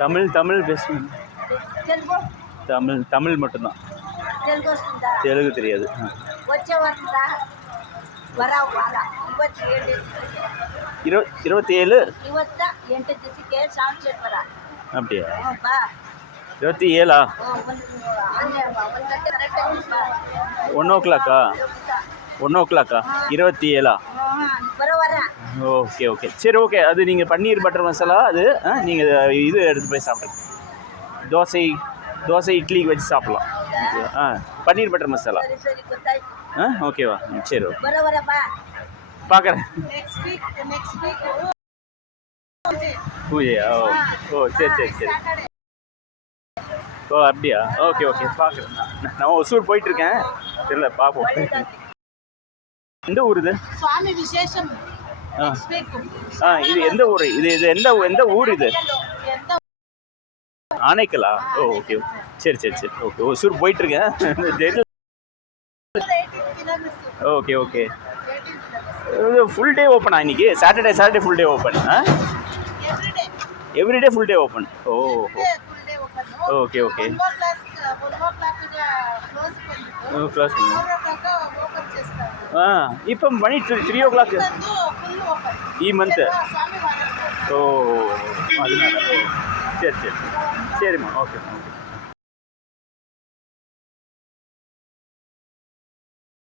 தமிழ் தமிழ் பேசுங்க. தமிழ் தமிழ் மட்டும்தான், தெலுங்கு தெரியாது. இருபத்தேழு அப்படியா? 27 1:00 27 ஓகே ஓகே சரி ஓகே. அது நீங்கள் பன்னீர் பட்டர் மசாலா அது நீங்கள் இது எடுத்து போய் சாப்பிடுங்க. தோசை இட்லிக்கு வச்சு சாப்பிட்லாம். பன்னீர் பட்டர் மசாலா ஓகேவா? சரி ஓகே பார்க்குறேன். பூஜையா? ஓ சரி சரி சரி. ஓ அப்படியா? ஓகே ஓகே பார்க்குறேன். நான் ஒசூர் போயிட்டுருக்கேன், தெரியல பார்ப்போம். எந்த ஊர் இது? சுவாமி விசேஷம். இது எந்த ஊர்? இது எந்த ஊர் இது? ஆனைக்கலா? ஓ ஓகே சரி சரி சரி ஓகே. ஒசூர் போயிட்டுருக்கேன், தெரியல. Okay okay. ஃபுல் டே ஓப்பனா இன்னைக்கு? Saturday full day open? Everyday full day open. Oh okay okay. Close இப்போ மணி 3 ఈ మంత్. ఓ அதனால சரி சரி சரிம்மா ஓகே ஓகே.